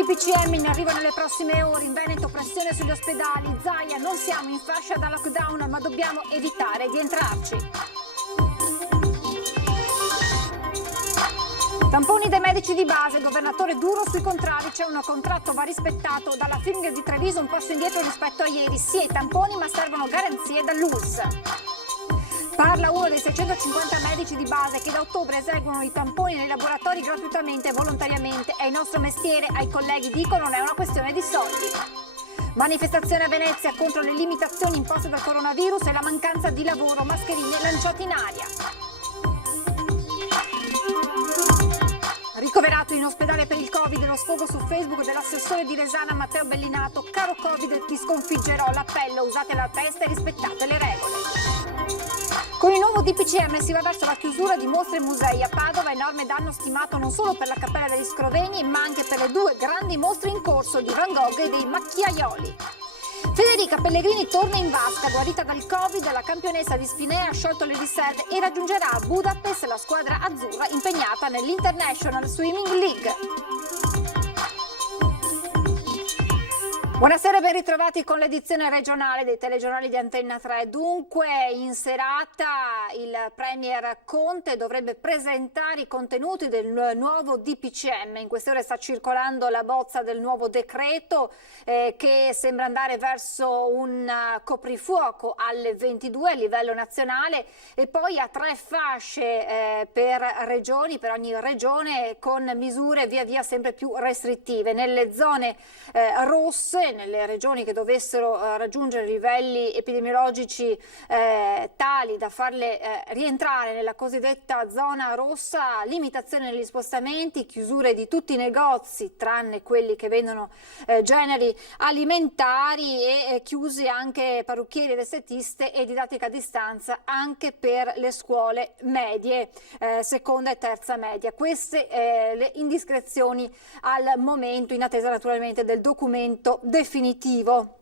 DPCM in arrivo nelle prossime ore. In Veneto pressione sugli ospedali. Zaia, non siamo in fascia da lockdown, ma dobbiamo evitare di entrarci. Tamponi dei medici di base, governatore duro sui contrari, c'è un contratto va rispettato. Dalla Finger di Treviso un passo indietro rispetto a ieri. Sì ai tamponi, ma servono garanzie dall'ULSS. Parla uno dei 650 medici di base che da ottobre eseguono i tamponi nei laboratori gratuitamente e volontariamente. È il nostro mestiere, ai colleghi dicono, non è una questione di soldi. Manifestazione a Venezia contro le limitazioni imposte dal coronavirus e la mancanza di lavoro, mascherine lanciate in aria. Ricoverato in ospedale per il Covid, lo sfogo su Facebook dell'assessore di Resana Matteo Bellinato. Caro Covid, ti sconfiggerò, l'appello, usate la testa e rispettate le regole. Con il nuovo DPCM si va verso la chiusura di mostre e musei. A Padova enorme danno stimato non solo per la Cappella degli Scrovegni, ma anche per le 2 grandi mostre in corso di Van Gogh e dei macchiaioli. Federica Pellegrini torna in vasca, guarita dal Covid, la campionessa di Spinea ha sciolto le riserve e raggiungerà a Budapest la squadra azzurra impegnata nell'International Swimming League. Buonasera e ben ritrovati con l'edizione regionale dei telegiornali di Antenna 3. Dunque, in serata il Premier Conte dovrebbe presentare i contenuti del nuovo DPCM. In queste ore sta circolando la bozza del nuovo decreto che sembra andare verso un coprifuoco alle 22 a livello nazionale e poi a 3 fasce per regioni, per ogni regione, con misure via via sempre più restrittive. Nelle zone rosse, nelle regioni che dovessero raggiungere livelli epidemiologici tali da farle rientrare nella cosiddetta zona rossa, limitazione negli spostamenti, chiusure di tutti i negozi tranne quelli che vendono generi alimentari e chiusi anche parrucchieri ed estetiste e didattica a distanza anche per le scuole medie, seconda e terza media. Queste le indiscrezioni al momento, in attesa naturalmente del documento definitivo.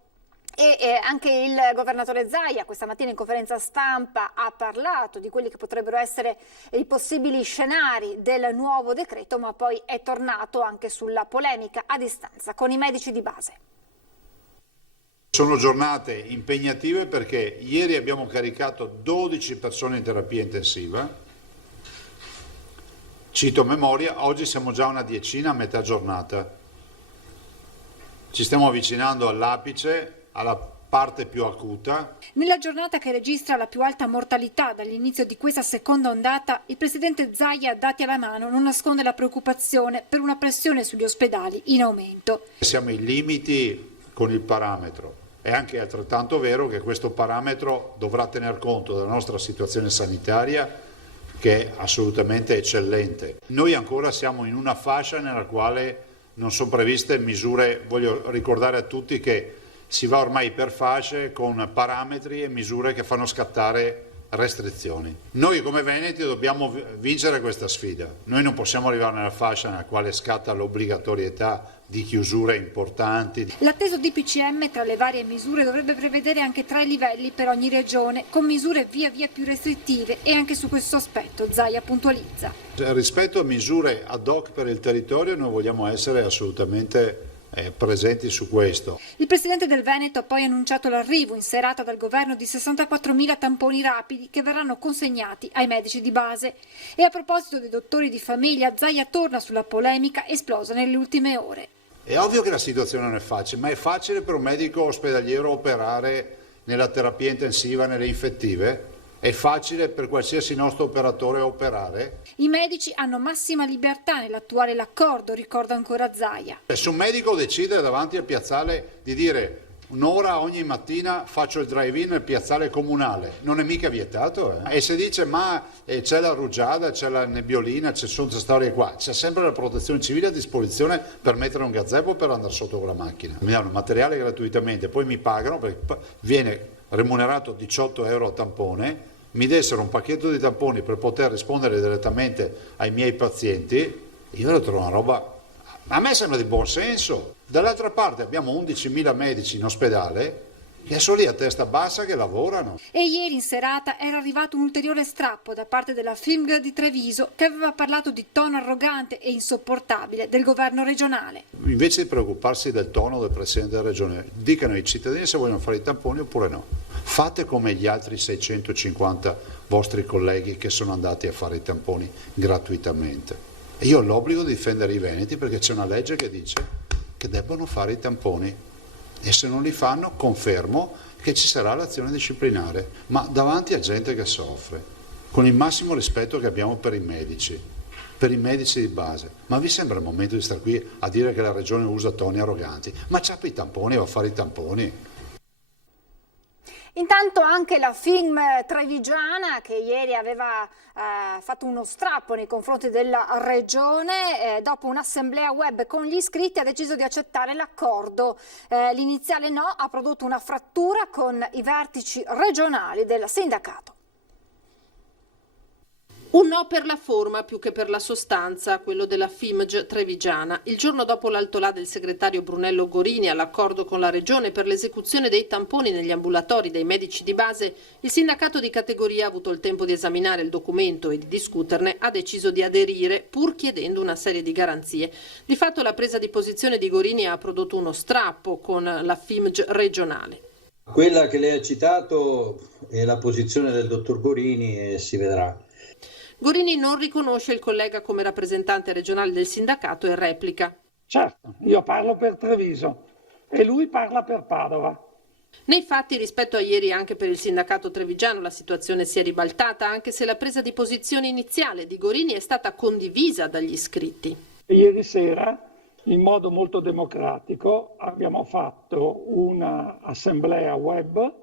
E anche il governatore Zaia questa mattina in conferenza stampa ha parlato di quelli che potrebbero essere i possibili scenari del nuovo decreto, ma poi è tornato anche sulla polemica a distanza con i medici di base. Sono giornate impegnative perché ieri abbiamo caricato 12 persone in terapia intensiva, cito a memoria, oggi siamo già una decina a metà giornata. Ci stiamo avvicinando all'apice, alla parte più acuta. Nella giornata che registra la più alta mortalità dall'inizio di questa seconda ondata, il presidente Zaia, dati alla mano, non nasconde la preoccupazione per una pressione sugli ospedali in aumento. Siamo ai limiti con il parametro. È anche altrettanto vero che questo parametro dovrà tener conto della nostra situazione sanitaria, che è assolutamente eccellente. Noi ancora siamo in una fascia nella quale non sono previste misure, voglio ricordare a tutti che si va ormai per fasce con parametri e misure che fanno scattare restrizioni. Noi come Veneti dobbiamo vincere questa sfida. Noi non possiamo arrivare nella fascia nella quale scatta l'obbligatorietà di chiusure importanti. L'atteso DPCM tra le varie misure dovrebbe prevedere anche 3 livelli per ogni regione, con misure via via più restrittive, e anche su questo aspetto Zaia puntualizza. Rispetto a misure ad hoc per il territorio noi vogliamo essere assolutamente presenti su questo. Il presidente del Veneto ha poi annunciato l'arrivo in serata dal governo di 64.000 tamponi rapidi che verranno consegnati ai medici di base. E a proposito dei dottori di famiglia, Zaia torna sulla polemica esplosa nelle ultime ore. È ovvio che la situazione non è facile, ma è facile per un medico ospedaliero operare nella terapia intensiva, nelle infettive? È facile per qualsiasi nostro operatore operare? I medici hanno massima libertà nell'attuare l'accordo, ricorda ancora Zaia. Se un medico decide davanti al piazzale di dire un'ora ogni mattina faccio il drive-in nel piazzale comunale, non è mica vietato. E se dice ma c'è la rugiada, c'è la nebbiolina, ci sono queste storie qua, c'è sempre la protezione civile a disposizione per mettere un gazebo per andare sotto con la macchina. Mi danno materiale gratuitamente, poi mi pagano perché viene remunerato 18 euro a tampone, mi dessero un pacchetto di tamponi per poter rispondere direttamente ai miei pazienti, io lo trovo una roba, a me sembra di buon senso. Dall'altra parte abbiamo 11.000 medici in ospedale che sono lì a testa bassa che lavorano. E ieri in serata era arrivato un ulteriore strappo da parte della FIMG di Treviso, che aveva parlato di tono arrogante e insopportabile del governo regionale. Invece di preoccuparsi del tono del Presidente della Regione, dicano ai cittadini se vogliono fare i tamponi oppure no. Fate come gli altri 650 vostri colleghi che sono andati a fare i tamponi gratuitamente. E io ho l'obbligo di difendere i veneti perché c'è una legge che dice che debbono fare i tamponi. E se non li fanno, confermo che ci sarà l'azione disciplinare, ma davanti a gente che soffre, con il massimo rispetto che abbiamo per i medici di base. Ma vi sembra il momento di stare qui a dire che la Regione usa toni arroganti? Ma c'ha i tamponi, va a fare i tamponi. Intanto anche la FIMG trevigiana, che ieri aveva fatto uno strappo nei confronti della regione, dopo un'assemblea web con gli iscritti ha deciso di accettare l'accordo. L'iniziale no ha prodotto una frattura con i vertici regionali del sindacato. Un no per la forma più che per la sostanza, quello della FIMG trevigiana. Il giorno dopo l'altolà del segretario Brunello Gorini all'accordo con la Regione per l'esecuzione dei tamponi negli ambulatori dei medici di base, il sindacato di categoria ha avuto il tempo di esaminare il documento e di discuterne, ha deciso di aderire, pur chiedendo una serie di garanzie. Di fatto la presa di posizione di Gorini ha prodotto uno strappo con la FIMG regionale. Quella che lei ha citato è la posizione del dottor Gorini e si vedrà. Gorini non riconosce il collega come rappresentante regionale del sindacato e replica. Certo, io parlo per Treviso e lui parla per Padova. Nei fatti, rispetto a ieri anche per il sindacato trevigiano, la situazione si è ribaltata, anche se la presa di posizione iniziale di Gorini è stata condivisa dagli iscritti. Ieri sera, in modo molto democratico, abbiamo fatto un'assemblea web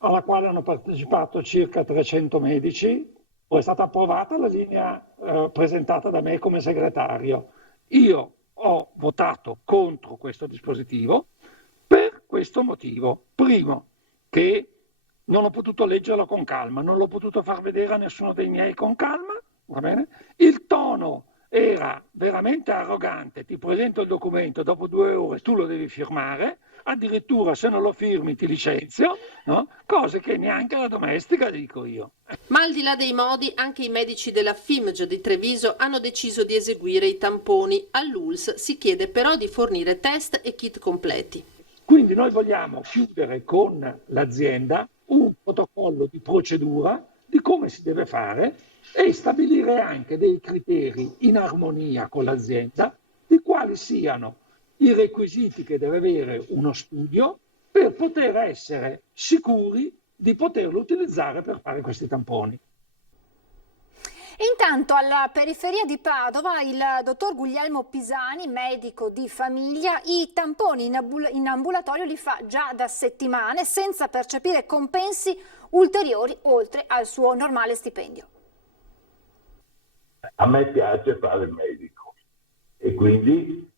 alla quale hanno partecipato circa 300 medici. Poi è stata approvata la linea presentata da me come segretario. Io ho votato contro questo dispositivo per questo motivo. Primo, che non ho potuto leggerlo con calma, non l'ho potuto far vedere a nessuno dei miei con calma, va bene? Il tono era veramente arrogante, ti presento il documento, dopo 2 ore tu lo devi firmare, addirittura se non lo firmi ti licenzio, no? Cose che neanche la domestica dico io. Ma al di là dei modi, anche i medici della FIMG di Treviso hanno deciso di eseguire i tamponi. All'ULSS si chiede però di fornire test e kit completi. Quindi noi vogliamo chiudere con l'azienda un protocollo di procedura di come si deve fare e stabilire anche dei criteri in armonia con l'azienda di quali siano i requisiti che deve avere uno studio per poter essere sicuri di poterlo utilizzare per fare questi tamponi. Intanto alla periferia di Padova il dottor Guglielmo Pisani, medico di famiglia, i tamponi in ambulatorio li fa già da settimane senza percepire compensi ulteriori oltre al suo normale stipendio. A me piace fare il medico e quindi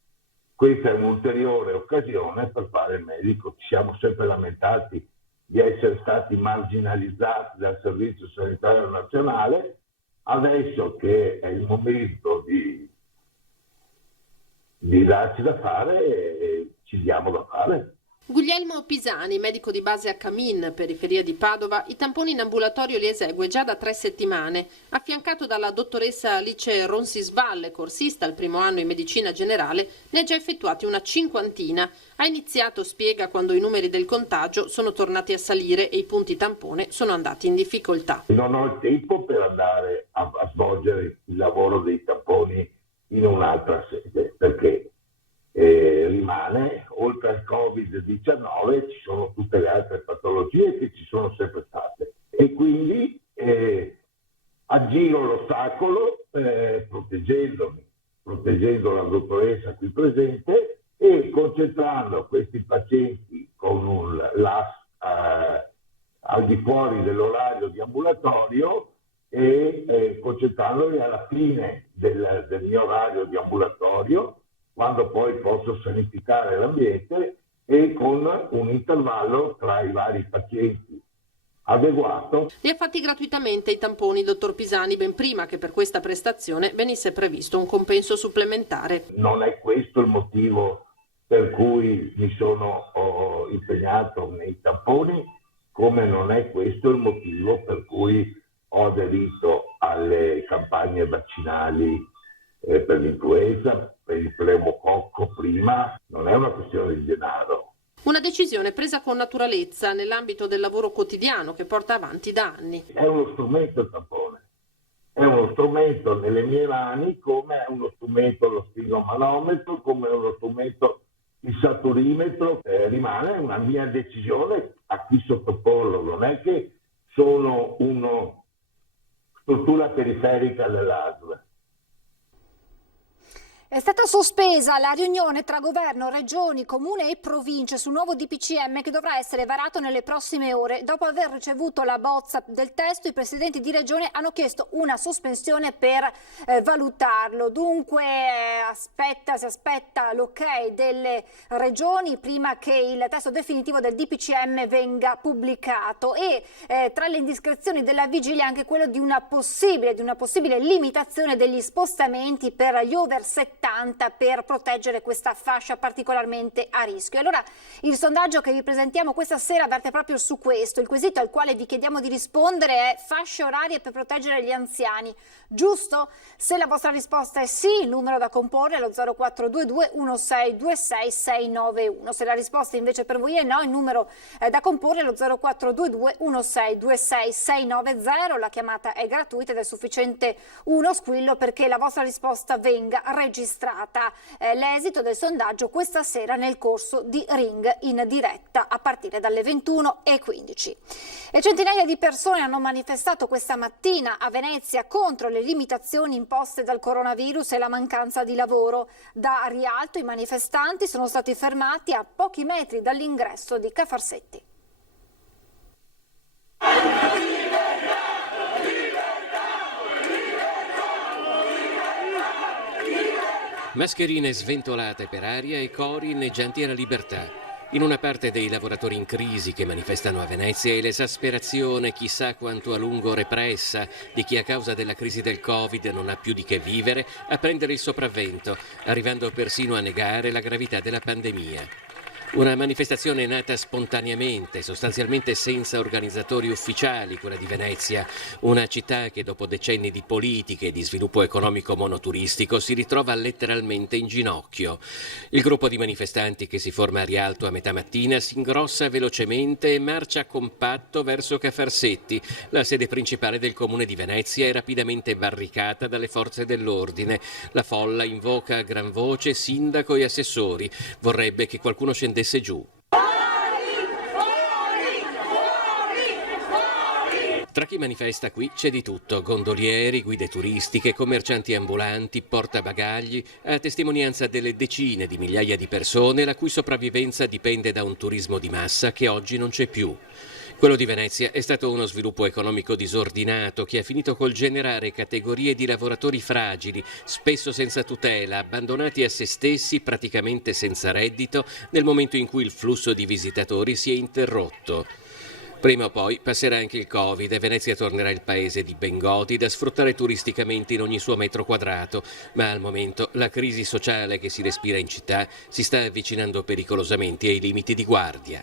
questa è un'ulteriore occasione per fare il medico. Ci siamo sempre lamentati di essere stati marginalizzati dal Servizio Sanitario Nazionale. Adesso che è il momento di darci da fare, ci diamo da fare. Guglielmo Pisani, medico di base a Camin, periferia di Padova, i tamponi in ambulatorio li esegue già da 3 settimane. Affiancato dalla dottoressa Alice Ronsisvalle, corsista al primo anno in medicina generale, ne ha già effettuati una 50. Ha iniziato, spiega, quando i numeri del contagio sono tornati a salire e i punti tampone sono andati in difficoltà. Non ho il tempo per andare a svolgere il lavoro dei tamponi in un'altra sede, perché rimane, oltre al Covid-19, ci sono tutte le altre patologie che ci sono sempre state. E quindi aggiro l'ostacolo proteggendo la dottoressa qui presente e concentrando questi pazienti con un LAS al di fuori dell'orario di ambulatorio e concentrandoli alla fine del mio orario di ambulatorio, quando poi posso sanificare l'ambiente e con un intervallo tra i vari pazienti adeguato. Li ha fatti gratuitamente i tamponi, dottor Pisani, ben prima che per questa prestazione venisse previsto un compenso supplementare. Non è questo il motivo per cui mi sono sono impegnato nei tamponi, come non è questo il motivo per cui ho aderito alle campagne vaccinali per l'influenza, per il pneumococco prima. Non è una questione di denaro. Una decisione presa con naturalezza nell'ambito del lavoro quotidiano che porta avanti da anni. È uno strumento il tampone, è uno strumento nelle mie mani, come è uno strumento lo sfigomanometro, come è uno strumento il saturimetro. Rimane una mia decisione a chi sottoporlo, non è che sono una struttura periferica dell'ASL. È stata sospesa la riunione tra governo, regioni, comune e province sul nuovo DPCM che dovrà essere varato nelle prossime ore. Dopo aver ricevuto la bozza del testo, i presidenti di regione hanno chiesto una sospensione per valutarlo. Dunque si aspetta l'ok delle regioni prima che il testo definitivo del DPCM venga pubblicato e tra le indiscrezioni della vigilia anche quello di una possibile limitazione degli spostamenti per gli over 70 per proteggere questa fascia particolarmente a rischio. Allora il sondaggio che vi presentiamo questa sera verte proprio su questo. Il quesito al quale vi chiediamo di rispondere è: fasce orarie per proteggere gli anziani, giusto? Se la vostra risposta è sì, il numero da comporre è lo 0422 1626 691. Se la risposta invece per voi è no, il numero da comporre è lo 0422 1626 690. La chiamata è gratuita ed è sufficiente uno squillo perché la vostra risposta venga registrata. L'esito del sondaggio questa sera nel corso di Ring in diretta a partire dalle 21:15. E centinaia di persone hanno manifestato questa mattina a Venezia contro le limitazioni imposte dal coronavirus e la mancanza di lavoro. Da Rialto i manifestanti sono stati fermati a pochi metri dall'ingresso di Ca' Farsetti. Mascherine sventolate per aria e cori inneggianti alla libertà. In una parte dei lavoratori in crisi che manifestano a Venezia è l'esasperazione chissà quanto a lungo repressa di chi a causa della crisi del Covid non ha più di che vivere a prendere il sopravvento, arrivando persino a negare la gravità della pandemia. Una manifestazione nata spontaneamente, sostanzialmente senza organizzatori ufficiali, quella di Venezia, una città che dopo decenni di politiche e di sviluppo economico monoturistico si ritrova letteralmente in ginocchio. Il gruppo di manifestanti che si forma a Rialto a metà mattina si ingrossa velocemente e marcia compatto verso Ca' Farsetti, la sede principale del comune di Venezia, è rapidamente barricata dalle forze dell'ordine. La folla invoca a gran voce sindaco e assessori, vorrebbe che qualcuno scendesse giù. Tra chi manifesta qui c'è di tutto: gondolieri, guide turistiche, commercianti ambulanti, portabagagli, a testimonianza delle decine di migliaia di persone la cui sopravvivenza dipende da un turismo di massa che oggi non c'è più. Quello di Venezia è stato uno sviluppo economico disordinato che ha finito col generare categorie di lavoratori fragili, spesso senza tutela, abbandonati a se stessi, praticamente senza reddito, nel momento in cui il flusso di visitatori si è interrotto. Prima o poi passerà anche il Covid e Venezia tornerà il paese di Bengodi da sfruttare turisticamente in ogni suo metro quadrato, ma al momento la crisi sociale che si respira in città si sta avvicinando pericolosamente ai limiti di guardia.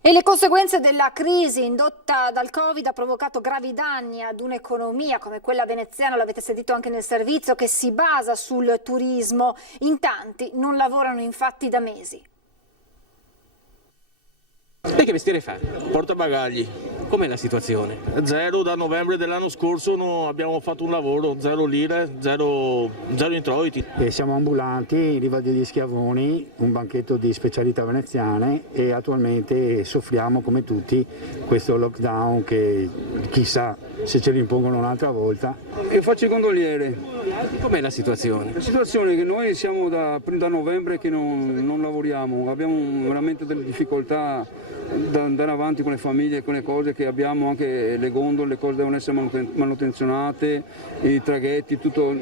E le conseguenze della crisi indotta dal Covid ha provocato gravi danni ad un'economia come quella veneziana, l'avete sentito anche nel servizio, che si basa sul turismo. In tanti non lavorano infatti da mesi. Lei che mestiere fa? Portabagagli. Com'è la situazione? Zero da novembre dell'anno scorso abbiamo fatto un lavoro, 0 lire, zero introiti. Siamo ambulanti in riva degli Schiavoni, un banchetto di specialità veneziane, e attualmente soffriamo come tutti questo lockdown che chissà se ce lo impongono un'altra volta. Io faccio il gondoliere. Com'è la situazione? La situazione è che noi siamo da novembre che non lavoriamo, abbiamo veramente delle difficoltà da andare avanti con le famiglie, con le cose che abbiamo, anche le gondole, le cose devono essere manutenzionate, i traghetti, tutto.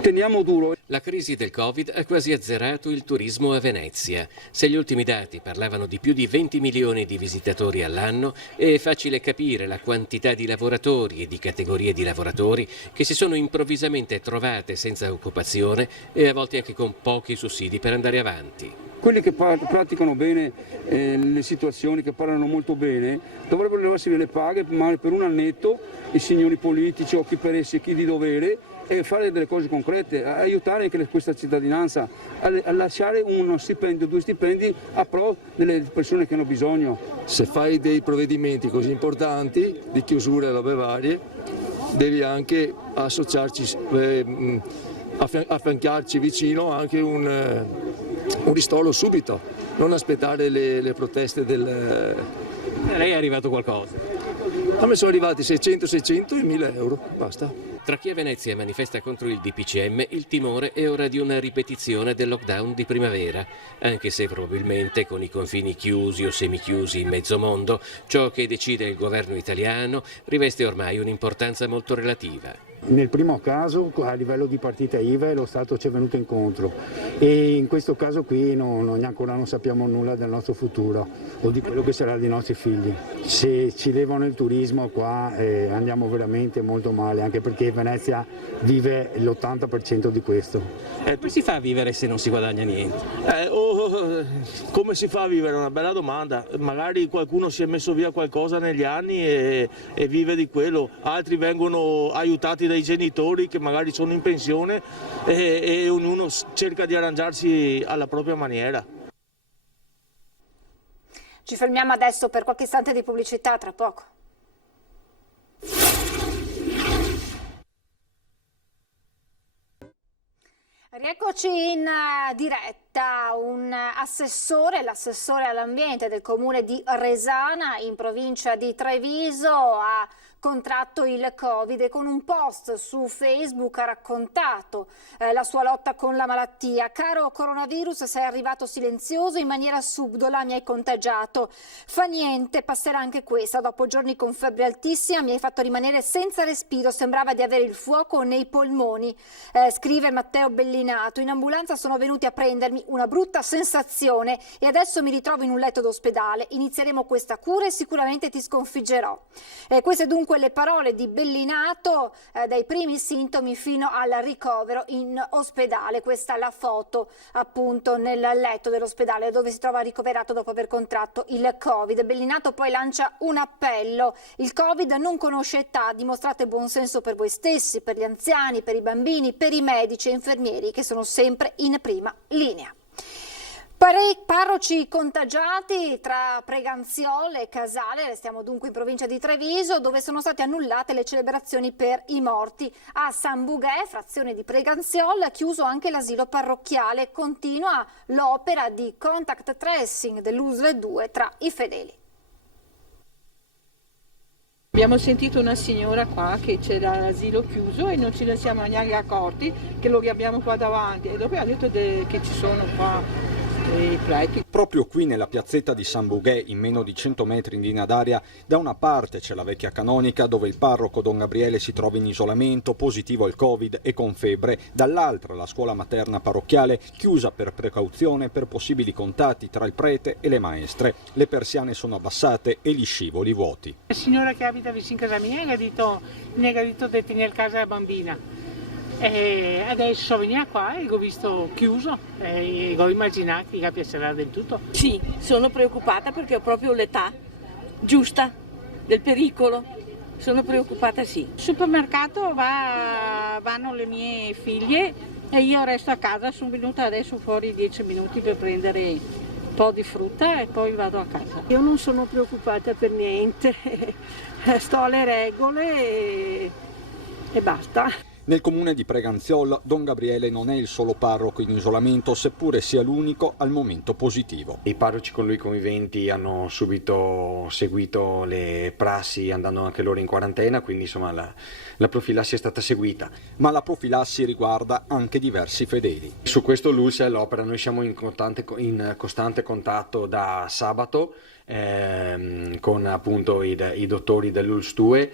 Teniamo duro. La crisi del Covid ha quasi azzerato il turismo a Venezia. Se gli ultimi dati parlavano di più di 20 milioni di visitatori all'anno, è facile capire la quantità di lavoratori e di categorie di lavoratori che si sono improvvisamente trovate senza occupazione e a volte anche con pochi sussidi per andare avanti. quelli che praticano bene le situazioni, che parlano molto bene, dovrebbero levarsi le paghe ma per un annetto, i signori politici o chi per essi, chi di dovere, e fare delle cose concrete, aiutare anche questa cittadinanza a lasciare uno stipendio, 2 stipendi a pro delle persone che hanno bisogno. Se fai dei provvedimenti così importanti di chiusure e robe varie, devi anche associarci, affiancarci vicino anche un ristoro subito, non aspettare le proteste del... Lei è arrivato qualcosa? A me sono arrivati 600 e 1.000 euro, basta. Tra chi a Venezia manifesta contro il DPCM, il timore è ora di una ripetizione del lockdown di primavera, anche se probabilmente con i confini chiusi o semichiusi in mezzo mondo, ciò che decide il governo italiano riveste ormai un'importanza molto relativa. Nel primo caso a livello di partita IVA lo Stato ci è venuto incontro e in questo caso qui ancora non sappiamo nulla del nostro futuro o di quello che sarà dei nostri figli. Se ci levano il turismo qua andiamo veramente molto male, anche perché Venezia vive l'80% di questo. Come si fa a vivere se non si guadagna niente? Come si fa a vivere? Una bella domanda. Magari qualcuno si è messo via qualcosa negli anni e vive di quello, altri vengono aiutati dai genitori che magari sono in pensione e ognuno cerca di arrangiarsi alla propria maniera. Ci fermiamo adesso per qualche istante di pubblicità, tra poco. Rieccoci in diretta. L'assessore all'ambiente del comune di Resana in provincia di Treviso ha contratto il Covid e con un post su Facebook ha raccontato la sua lotta con la malattia. Caro coronavirus, sei arrivato silenzioso, in maniera subdola mi hai contagiato. Fa niente, passerà anche questa. Dopo giorni con febbre altissima mi hai fatto rimanere senza respiro, sembrava di avere il fuoco nei polmoni. Scrive Matteo Bellinato. In ambulanza sono venuti a prendermi, una brutta sensazione e adesso mi ritrovo in un letto d'ospedale. Inizieremo questa cura e sicuramente ti sconfiggerò. Queste dunque le parole di Bellinato dai primi sintomi fino al ricovero in ospedale. Questa è la foto appunto nel letto dell'ospedale dove si trova ricoverato dopo aver contratto il Covid. Bellinato poi lancia un appello: il Covid non conosce età, dimostrate buonsenso per voi stessi, per gli anziani, per i bambini, per i medici e infermieri che sono sempre in prima linea. Parroci contagiati tra Preganziol e Casale, restiamo dunque in provincia di Treviso, dove sono state annullate le celebrazioni per i morti. A San Bugè, frazione di Preganziol, ha chiuso anche l'asilo parrocchiale, continua l'opera di contact tracing dell'USL 2 tra i fedeli. Abbiamo sentito una signora qua che c'era l'asilo chiuso e non ce ne siamo neanche accorti che lo abbiamo qua davanti e dopo ha detto che ci sono qua i preti. Proprio qui nella piazzetta di San Bugè, in meno di 100 metri in linea d'aria, da una parte c'è la vecchia canonica dove il parroco Don Gabriele si trova in isolamento, positivo al Covid e con febbre, dall'altra la scuola materna parrocchiale chiusa per precauzione per possibili contatti tra il prete e le maestre. Le persiane sono abbassate e gli scivoli vuoti. La signora che abita vicino a casa mia mi ha detto di tenere casa la bambina. E adesso veniva qua e ho visto chiuso e ho immaginato che piacerà del tutto. Sì, sono preoccupata perché ho proprio l'età giusta del pericolo. Sono preoccupata, sì. Al supermercato vanno le mie figlie e io resto a casa. Sono venuta adesso fuori 10 minuti per prendere un po' di frutta e poi vado a casa. Io non sono preoccupata per niente, sto alle regole e basta. Nel comune di Preganziol, Don Gabriele non è il solo parroco in isolamento, seppure sia l'unico al momento positivo. I parroci con lui conviventi hanno subito seguito le prassi andando anche loro in quarantena, quindi insomma la profilassi è stata seguita. Ma la profilassi riguarda anche diversi fedeli. Su questo l'ULS è all'opera, noi siamo in costante contatto da sabato con appunto i dottori dell'ULS 2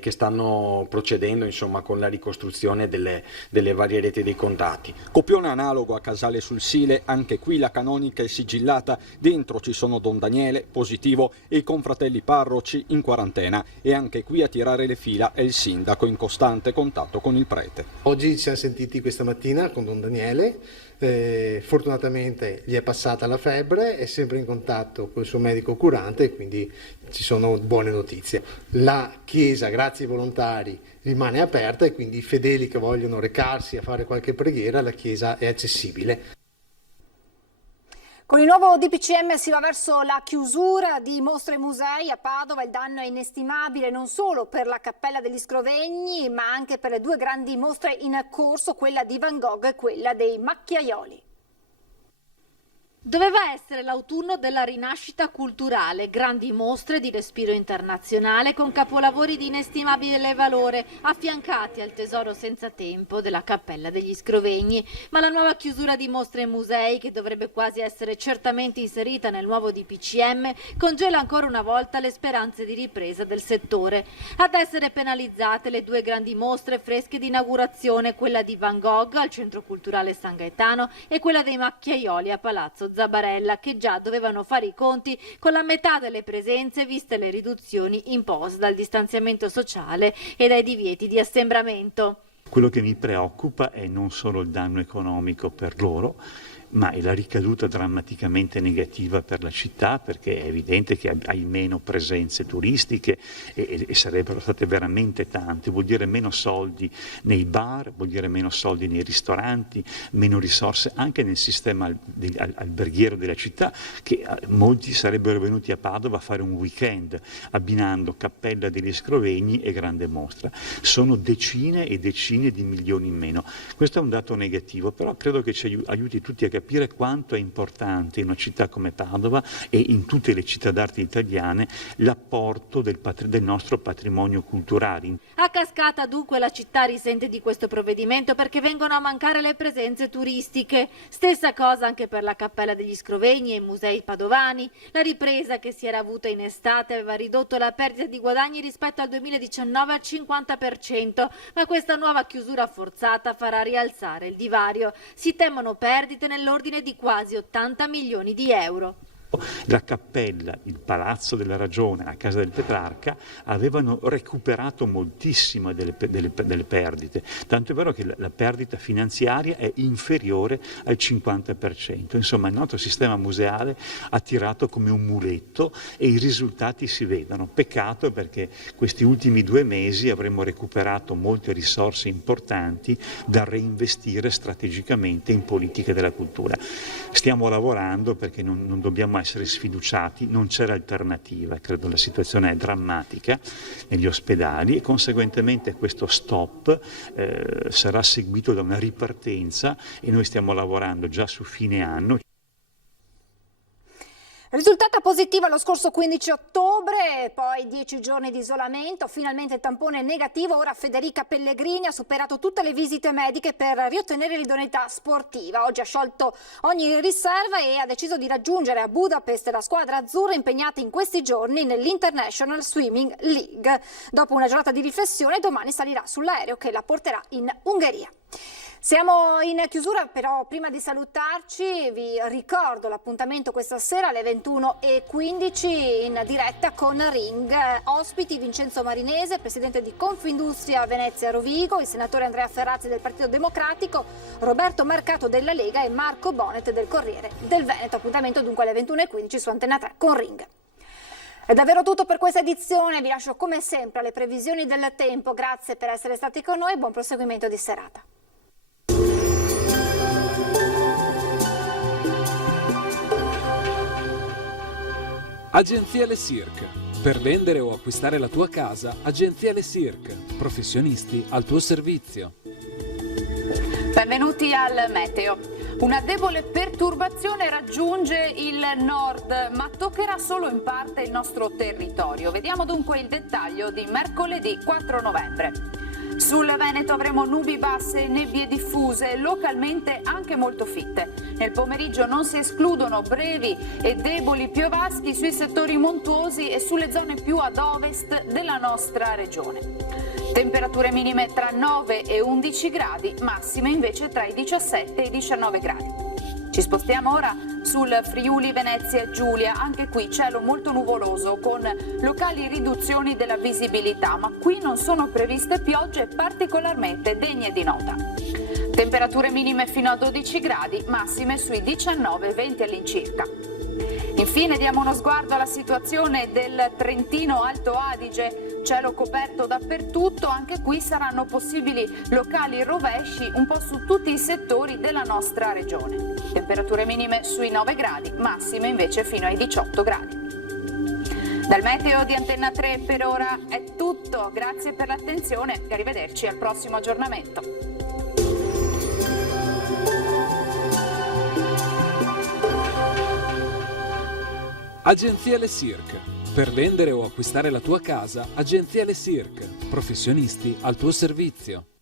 che stanno procedendo insomma con la ricostruzione delle varie reti dei contatti. Copione analogo a Casale sul Sile, anche qui la canonica è sigillata, dentro ci sono Don Daniele positivo e i confratelli parroci in quarantena e anche qui a tirare le fila è il sindaco in costante contatto con il prete. Oggi ci siamo sentiti questa mattina con Don Daniele Fortunatamente gli è passata la febbre, è sempre in contatto col suo medico curante e quindi ci sono buone notizie. La chiesa, grazie ai volontari, rimane aperta e quindi i fedeli che vogliono recarsi a fare qualche preghiera, la chiesa è accessibile. Con il nuovo DPCM si va verso la chiusura di mostre e musei a Padova. Il danno è inestimabile non solo per la Cappella degli Scrovegni, ma anche per le due grandi mostre in corso, quella di Van Gogh e quella dei Macchiaioli. Doveva essere l'autunno della rinascita culturale, grandi mostre di respiro internazionale con capolavori di inestimabile valore, affiancati al tesoro senza tempo della Cappella degli Scrovegni. Ma la nuova chiusura di mostre e musei, che dovrebbe quasi essere certamente inserita nel nuovo DPCM, congela ancora una volta le speranze di ripresa del settore. Ad essere penalizzate le due grandi mostre fresche di inaugurazione, quella di Van Gogh al Centro Culturale San Gaetano e quella dei Macchiaioli a Palazzo Zabarella, che già dovevano fare i conti con la metà delle presenze viste le riduzioni imposte dal distanziamento sociale e dai divieti di assembramento. Quello che mi preoccupa è non solo il danno economico per loro, ma è la ricaduta drammaticamente negativa per la città, perché è evidente che hai meno presenze turistiche e sarebbero state veramente tante. Vuol dire meno soldi nei bar, vuol dire meno soldi nei ristoranti, meno risorse anche nel sistema alberghiero della città, che molti sarebbero venuti a Padova a fare un weekend abbinando Cappella degli Scrovegni e grande mostra. Sono decine e decine di milioni in meno. Questo è un dato negativo, però credo che ci aiuti tutti a capire quanto è importante in una città come Padova e in tutte le città d'arte italiane l'apporto del nostro patrimonio culturale. A cascata dunque la città risente di questo provvedimento perché vengono a mancare le presenze turistiche. Stessa cosa anche per la Cappella degli Scrovegni e i musei padovani. La ripresa che si era avuta in estate aveva ridotto la perdita di guadagni rispetto al 2019 al 50%, ma questa nuova chiusura forzata farà rialzare il divario. Si temono perdite nell'ordine di quasi 80 milioni di euro. La Cappella, il Palazzo della Ragione, la Casa del Petrarca avevano recuperato moltissimo delle perdite, tanto è vero che la perdita finanziaria è inferiore al 50%. Insomma, il nostro sistema museale ha tirato come un muletto e i risultati si vedono. Peccato, perché questi ultimi 2 mesi avremmo recuperato molte risorse importanti da reinvestire strategicamente in politiche della cultura. Stiamo lavorando perché non dobbiamo essere sfiduciati, non c'era alternativa, credo la situazione è drammatica negli ospedali e conseguentemente questo stop sarà seguito da una ripartenza e noi stiamo lavorando già su fine anno. Risultata positiva lo scorso 15 ottobre, poi 10 giorni di isolamento, finalmente il tampone negativo. Ora Federica Pellegrini ha superato tutte le visite mediche per riottenere l'idoneità sportiva. Oggi ha sciolto ogni riserva e ha deciso di raggiungere a Budapest la squadra azzurra impegnata in questi giorni nell'International Swimming League. Dopo una giornata di riflessione, domani salirà sull'aereo che la porterà in Ungheria. Siamo in chiusura, però prima di salutarci vi ricordo l'appuntamento questa sera alle 21:15 in diretta con Ring. Ospiti Vincenzo Marinese, presidente di Confindustria Venezia Rovigo, il senatore Andrea Ferrazzi del Partito Democratico, Roberto Mercato della Lega e Marco Bonet del Corriere del Veneto. Appuntamento dunque alle 21:15 su Antena 3 con Ring. È davvero tutto per questa edizione, vi lascio come sempre alle previsioni del tempo. Grazie per essere stati con noi e buon proseguimento di serata. Agenzia Le Cirque. Per vendere o acquistare la tua casa, Agenzia Le Cirque. Professionisti al tuo servizio. Benvenuti al meteo. Una debole perturbazione raggiunge il nord, ma toccherà solo in parte il nostro territorio. Vediamo dunque il dettaglio di mercoledì 4 novembre. Sul Veneto avremo nubi basse e nebbie diffuse, localmente anche molto fitte. Nel pomeriggio non si escludono brevi e deboli piovaschi sui settori montuosi e sulle zone più ad ovest della nostra regione. Temperature minime tra 9 e 11 gradi, massime invece tra i 17 e i 19 gradi. Ci spostiamo ora sul Friuli Venezia Giulia, anche qui cielo molto nuvoloso con locali riduzioni della visibilità, ma qui non sono previste piogge particolarmente degne di nota. Temperature minime fino a 12 gradi, massime sui 19-20 all'incirca. Infine diamo uno sguardo alla situazione del Trentino Alto Adige. Cielo coperto dappertutto, anche qui saranno possibili locali rovesci un po' su tutti i settori della nostra regione. Temperature minime sui 9 gradi, massime invece fino ai 18 gradi. Dal meteo di Antenna 3 per ora è tutto, grazie per l'attenzione e arrivederci al prossimo aggiornamento. Agenzia Le Cirque. Per vendere o acquistare la tua casa, Agenzia Le Cirque. Professionisti al tuo servizio.